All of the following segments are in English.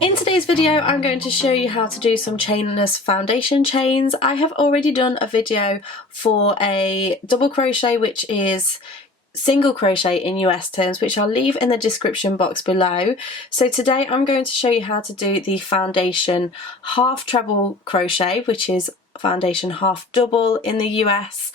In today's video, I'm going to show you how to do some chainless foundation chains. I have already done a video for a double crochet, which is single crochet in US terms, which I'll leave in the description box below. So today I'm going to show you how to do the foundation half treble crochet, which is foundation half double in the US,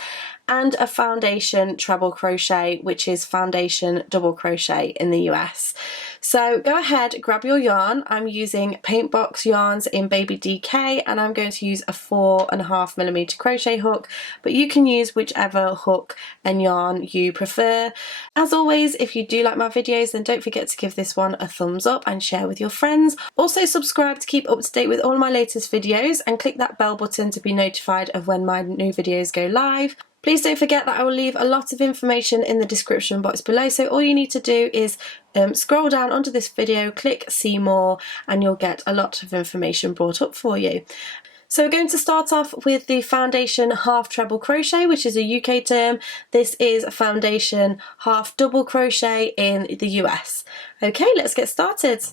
and a foundation treble crochet, which is foundation double crochet in the US. So go ahead, grab your yarn. I'm using paint box yarns in Baby DK, and I'm going to use a 4.5mm crochet hook, but you can use whichever hook and yarn you prefer. As always, if you do like my videos, then don't forget to give this one a thumbs up and share with your friends. Also subscribe to keep up to date with all my latest videos, and click that bell button to be notified of when my new videos go live. Please don't forget that I will leave a lot of information in the description box below, so all you need to do is scroll down under this video, click see more, and you'll get a lot of information brought up for you. So we're going to start off with the foundation half treble crochet, which is a UK term. This is a foundation half double crochet in the US. Okay, let's get started.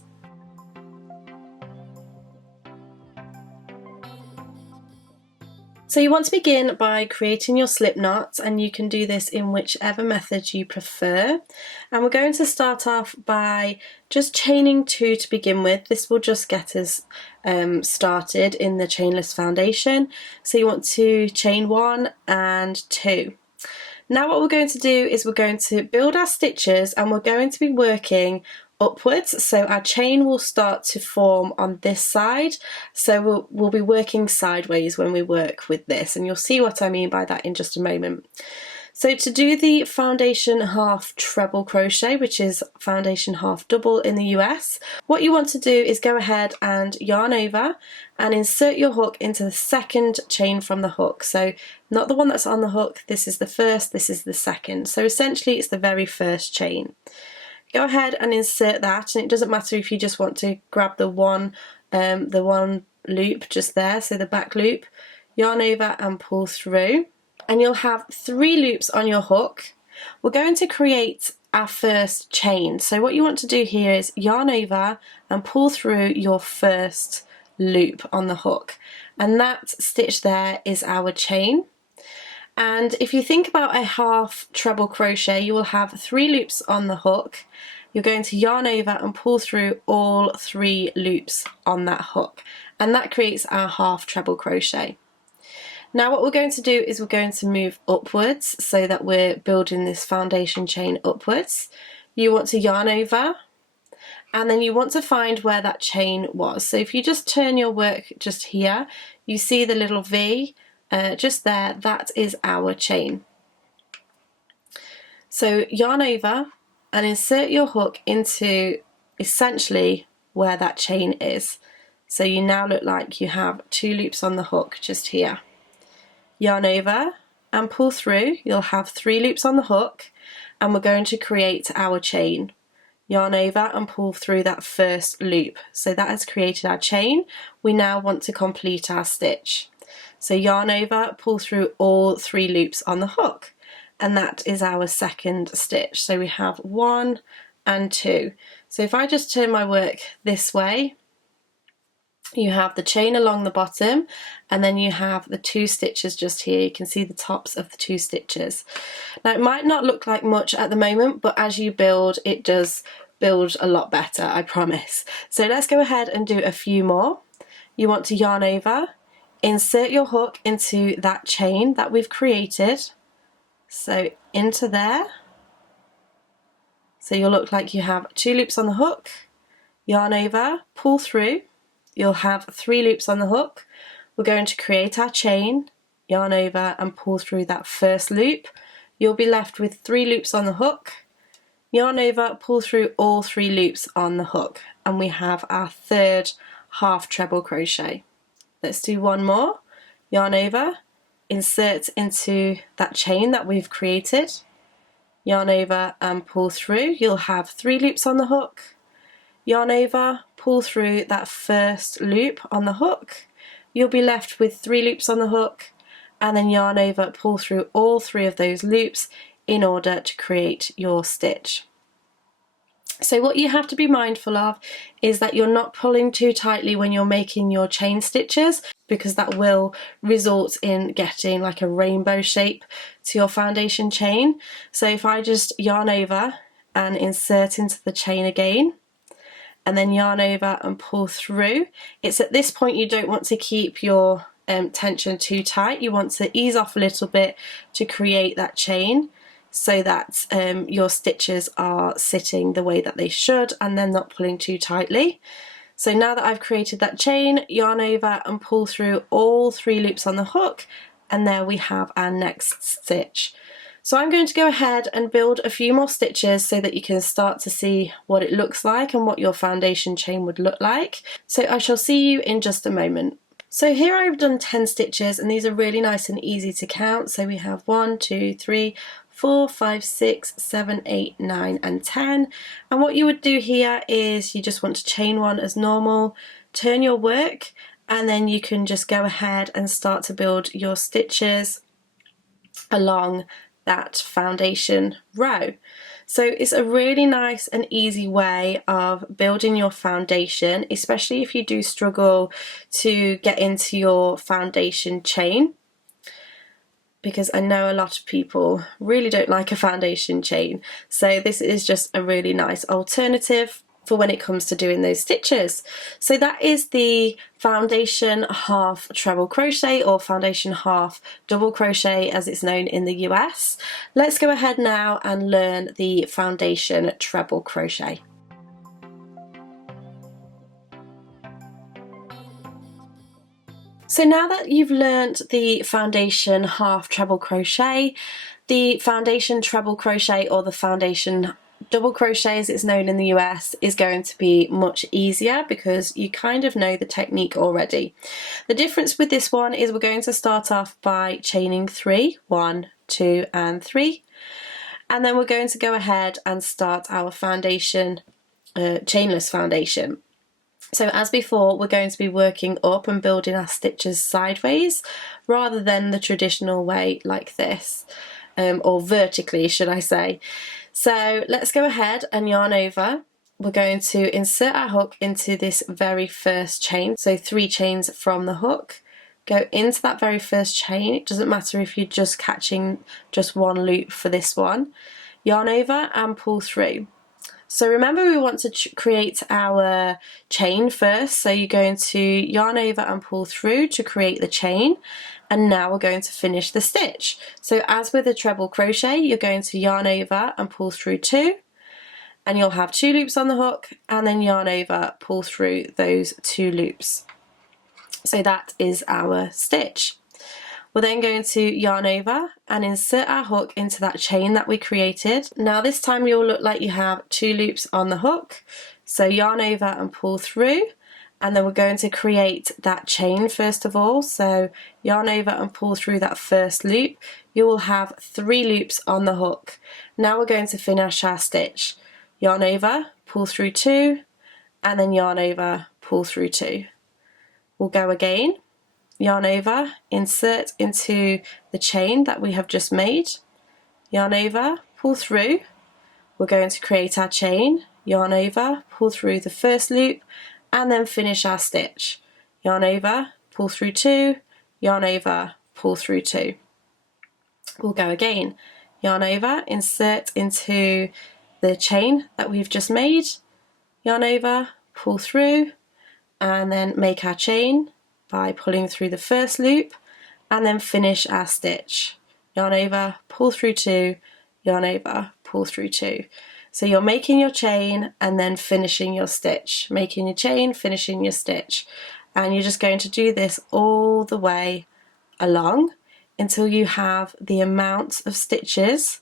So you want to begin by creating your slip knots, and you can do this in whichever method you prefer. And we're going to start off by just chaining 2 to begin with. This will just get us started in the chainless foundation. So you want to chain 1 and 2. Now what we're going to do is we're going to build our stitches, and we're going to be working upwards, so our chain will start to form on this side, so we'll be working sideways when we work with this, and you'll see what I mean by that in just a moment. So to do the foundation half treble crochet, which is foundation half double in the US, what you want to do is go ahead and yarn over and insert your hook into the second chain from the hook. So not the one that's on the hook, this is the first, this is the second. So essentially it's the very first chain. Go ahead and insert that, and it doesn't matter if you just want to grab the one loop just there, so the back loop, yarn over and pull through, and you'll have 3 loops on your hook. We're going to create our first chain, so what you want to do here is yarn over and pull through your first loop on the hook, and that stitch there is our chain. And if you think about a half treble crochet, you will have 3 loops on the hook. You're going to yarn over and pull through all 3 loops on that hook, and that creates our half treble crochet. Now what we're going to do is we're going to move upwards so that we're building this foundation chain upwards. You want to yarn over, and then you want to find where that chain was. So if you just turn your work just here, you see the little V just there, that is our chain. So yarn over and insert your hook into essentially where that chain is. So you now look like you have 2 loops on the hook just here. Yarn over and pull through, you'll have 3 loops on the hook, and we're going to create our chain. Yarn over and pull through that first loop. So that has created our chain. We now want to complete our stitch. So yarn over, pull through all 3 loops on the hook, and that is our second stitch. So we have 1 and 2. So if I just turn my work this way, you have the chain along the bottom, and then you have the 2 stitches just here. You can see the tops of the 2 stitches. Now it might not look like much at the moment, but as you build, it does build a lot better, I promise. So let's go ahead and do a few more. You want to yarn over, insert your hook into that chain that we've created, so into there. So you'll look like you have 2 loops on the hook, yarn over, pull through, you'll have 3 loops on the hook. We're going to create our chain, yarn over and pull through that first loop. You'll be left with 3 loops on the hook, yarn over, pull through all 3 loops on the hook, and we have our third half treble crochet. Let's do one more. Yarn over, insert into that chain that we've created, yarn over and pull through. You'll have 3 loops on the hook, yarn over, pull through that first loop on the hook. You'll be left with 3 loops on the hook, and then yarn over, pull through all 3 of those loops in order to create your stitch. So what you have to be mindful of is that you're not pulling too tightly when you're making your chain stitches, because that will result in getting like a rainbow shape to your foundation chain. So if I just yarn over and insert into the chain again, and then yarn over and pull through, it's at this point you don't want to keep your tension too tight. You want to ease off a little bit to create that chain, so that your stitches are sitting the way that they should and then not pulling too tightly. So now that I've created that chain, yarn over and pull through all 3 loops on the hook, and there we have our next stitch. So I'm going to go ahead and build a few more stitches so that you can start to see what it looks like and what your foundation chain would look like. So I shall see you in just a moment. So here I've done 10 stitches, and these are really nice and easy to count. So we have 1, 2, 3, 4, 5, 6, 7, 8, 9 and 10. And what you would do here is you just want to chain 1 as normal, turn your work, and then you can just go ahead and start to build your stitches along that foundation row. So it's a really nice and easy way of building your foundation, especially if you do struggle to get into your foundation chain, because I know a lot of people really don't like a foundation chain. So this is just a really nice alternative for when it comes to doing those stitches. So that is the foundation half treble crochet, or foundation half double crochet as it's known in the US. Let's go ahead now and learn the foundation treble crochet. So now that you've learnt the foundation half treble crochet, the foundation treble crochet, or the foundation double crochet as it's known in the US, is going to be much easier because you kind of know the technique already. The difference with this one is we're going to start off by chaining 3, 1, 2 and 3, and then we're going to go ahead and start our foundation, chainless foundation. So as before, we're going to be working up and building our stitches sideways rather than the traditional way like this, or vertically should I say. So let's go ahead and yarn over. We're going to insert our hook into this very first chain, so 3 chains from the hook. Go into that very first chain. It doesn't matter if you're just catching just 1 loop for this one. Yarn over and pull through. So remember, we want to create our chain first, so you're going to yarn over and pull through to create the chain, and now we're going to finish the stitch. So as with a treble crochet, you're going to yarn over and pull through 2, and you'll have 2 loops on the hook, and then yarn over, pull through those 2 loops. So that is our stitch. We're then going to yarn over and insert our hook into that chain that we created. Now this time you'll look like you have 2 loops on the hook. So yarn over and pull through, and then we're going to create that chain first of all. So yarn over and pull through that first loop. You will have 3 loops on the hook. Now we're going to finish our stitch. Yarn over, pull through 2, and then yarn over, pull through 2. We'll go again. Yarn over, insert into the chain that we have just made, yarn over, pull through. We're going to create our chain, yarn over, pull through the first loop, and then finish our stitch. Yarn over, pull through 2, yarn over, pull through 2. We'll go again. Yarn over, insert into the chain that we've just made, yarn over, pull through, and then make our chain by pulling through the first loop, and then finish our stitch. Yarn over, pull through 2, yarn over, pull through 2. So you're making your chain and then finishing your stitch, making your chain, finishing your stitch, and you're just going to do this all the way along until you have the amount of stitches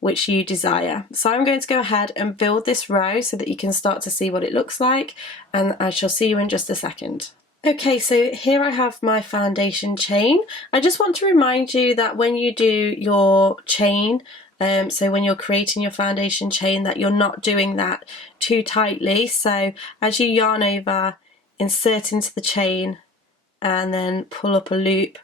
which you desire. So I'm going to go ahead and build this row so that you can start to see what it looks like, and I shall see you in just a second. Okay, so here I have my foundation chain. I just want to remind you that when you do your chain, so when you're creating your foundation chain, that you're not doing that too tightly. So as you yarn over, insert into the chain, and then pull up a loop,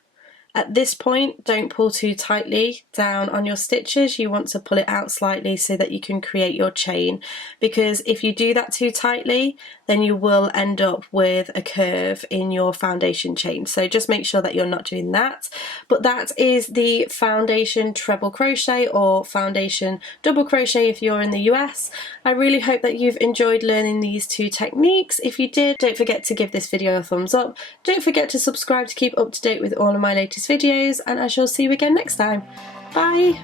At this point, don't pull too tightly down on your stitches. You want to pull it out slightly so that you can create your chain, because if you do that too tightly, then you will end up with a curve in your foundation chain. So just make sure that you're not doing that. But that is the foundation treble crochet, or foundation double crochet if you're in the US. I really hope that you've enjoyed learning these two techniques. If you did, don't forget to give this video a thumbs up. Don't forget to subscribe to keep up to date with all of my latest videos, and I shall see you again next time. Bye!